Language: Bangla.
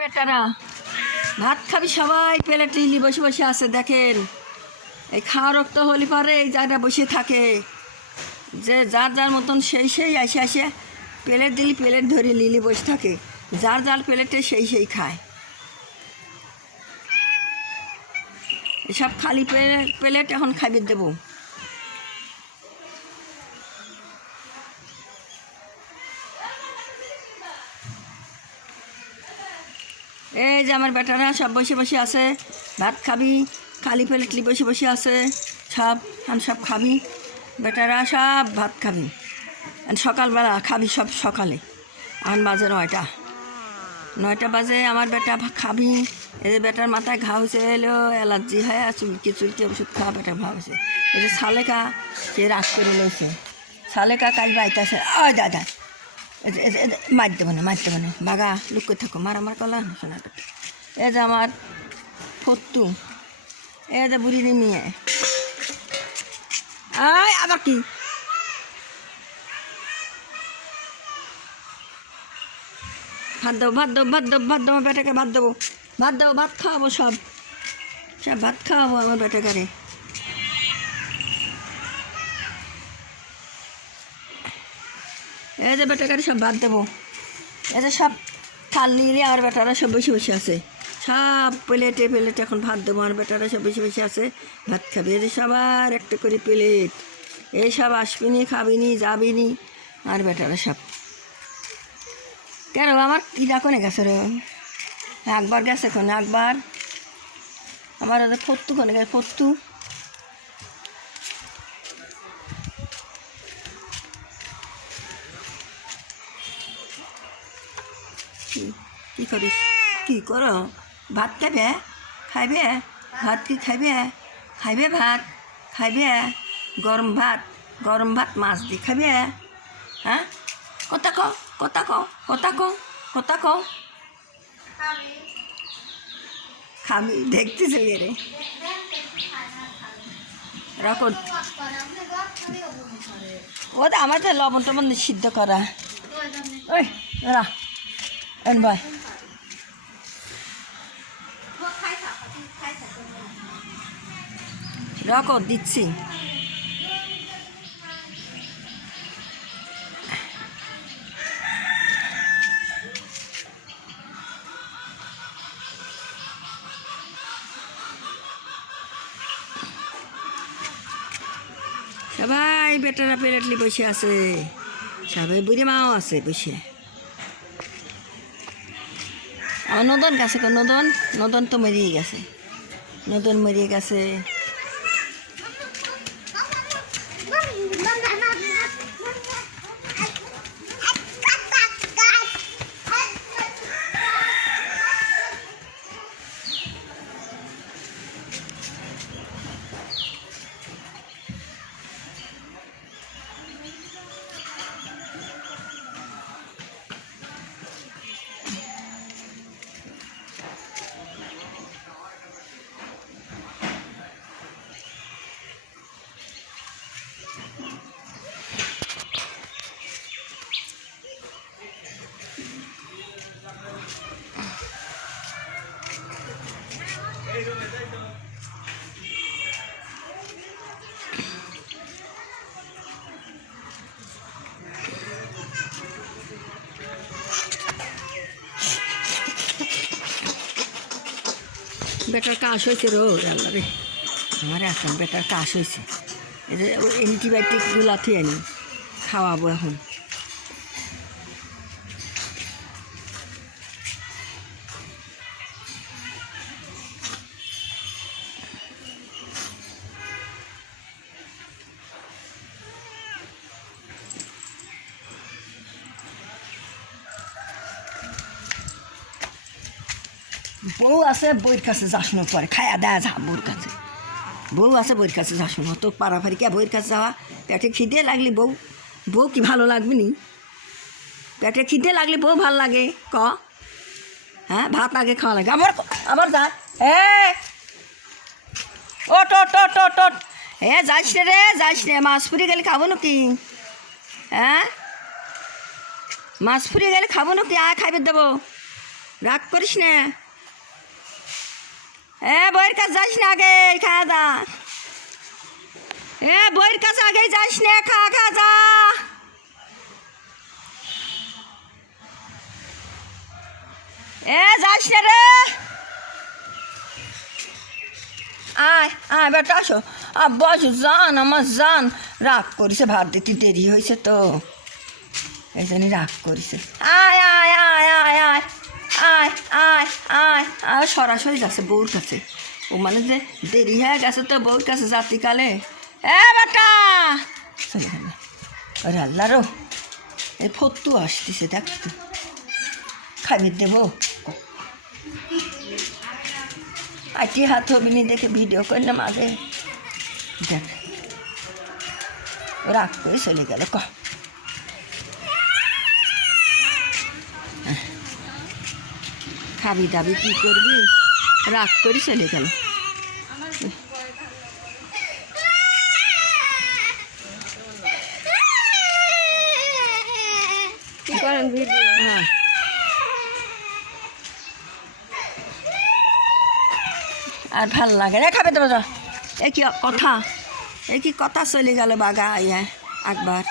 বেটারা ভাত খাবি সবাই প্লেটে ইলি বসে বসে আছে দেখেন। এই খাওয়া রক্ত হলি পারে এই জায়গা বসে থাকে, যে যার যার মতন সেই আসে আসে প্লেট দিলি প্লেট ধরে লিলি বসে থাকে, যার যার প্লেটে সেই খায়। এসব খালি প্লেট এখন খাইয়ে দেবো। এই যে আমার বেটারা সব বসে বসে আছে, ভাত খাবি খালি প্লেটলি বসে বসে আছে সব খাবি বেটারা, সব ভাত খাবি সকালবেলা খাবি সব সকালে। এখন বাজে 9টা বাজে, আমার বেটা খাবি। এই যে বেটার মাথায় ঘা হয়েছে, এলো অ্যালার্জি হয়, চুলকি ওষুধ খাওয়া বেটার ঘা হয়েছে। এই যে সালেকা সে রাগ করে লইছে, সালেকা কাল বাইতেছে, ওই দাদা মারতে মানে বাগা লুক করে থাকো, মার কলা শোনা। এ যে আমার ফত্তু, এ যে বুড়ি মেয়ে, আয় আবার কি ভাত দেবো আমার বেটাকে ভাত দেবো, ভাত খাওয়াবো সব ভাত খাওয়াবো আমার বেটাকারে। এই যে বেটাকারে সব ভাত দেবো। এই যে সব থাল নিয়ে আমার বেটারা সব বসে বসে আছে, সব প্লেটে এখন ভাত দেবো। আমার বেটারা সব বসে বসে আছে, ভাত খাবে। এই যে সবার একটা করে প্লেট, এই সব আসবিনি খাবিনি যাবিনি আর বেটারা সব। কেন আমার কিরা কোনে গেছে রে? একবার গেছে কোনে একবার, আমার ফত্তু কোনে গেছে ফত্তু। কি করিস, কি করো? ভাত খাইবে ভাত কি খাইবে ভাত খাইবে, গরম ভাত মাছ দিয়ে খাইবে। হ্যাঁ কথা কও খাবি দেখতেছে রে রাখো। ও তো আমার তো লবণ টবণ সিদ্ধ করা। ওই রা এন ভাই রাখো দিচ্ছি। সবাই বেটারা প্লেটলি বসে আছে, সবাই বুড়ি মাও আছে বসে। আমার নদন গেছে, নদন তো মরিয়ে গেছে, বেটার কাশ হয়েছে আল্লাহ রে, আমার এখন বেটার কাশ হয়েছে। এই যে অ্যান্টিবায়োটিকগুলো থুয়ে আনি খাওয়াবো এখন। বউ আছে বইয়ের কাছে যাসনো পরে খায়া দেয়া যা, বউ আছে বইয়ের কাছে যাসনো, তো পাড়াফাড়ি কে বইয়ের কাছে যাওয়া? পেটে খিদে লাগলি বউ কি ভালো লাগবে নি? পেটে খিদে লাগলে বউ ভালো লাগে ক? হ্যাঁ ভাত আগে খাওয়া লাগে। আবার যা ওট যাইস রে মাছ ফুরি গেলে খাবো নাকি? হ্যাঁ মাছ ফুরি গেলে খাবো নাকি? খাইবে দেবো রাগ করিস না। বইয়ের কাছে যাস না, আগে খাওয়া দা। বইয়ের কাছে আগে যাস না, খা খা যা। যাস না রে। আয় আয় বেটা, আসো। বস, জান আমার জান। রাগ করিছে, ভাত দিতে দেরি হয়েছে তো, এই জন্য রাগ করিছে। আয় আয় আয় আয় আয় আয় আয় আয় আয়, সরাসরি যাচ্ছে বউর কাছে। ও মানে যে দেরি হয়ে গেছে তো বউর কাছে জাতিকালে। বেটা চলে গেল। ওরে আল্লাহ রো, এই ফত্তু আসতেছে, দেখতো খাইয়ে দেবো। আটি হাত হবিনি দেখে ভিডিও করলাম আগে। দেখ রাগ করে চলে গেল। খাবি দাবি কী করবি, রাগ করে চলে গেল। হ্যাঁ, আর ভাল লাগে না, খাবে তো। এ কি কথা, চলে গেল বাগা একবার।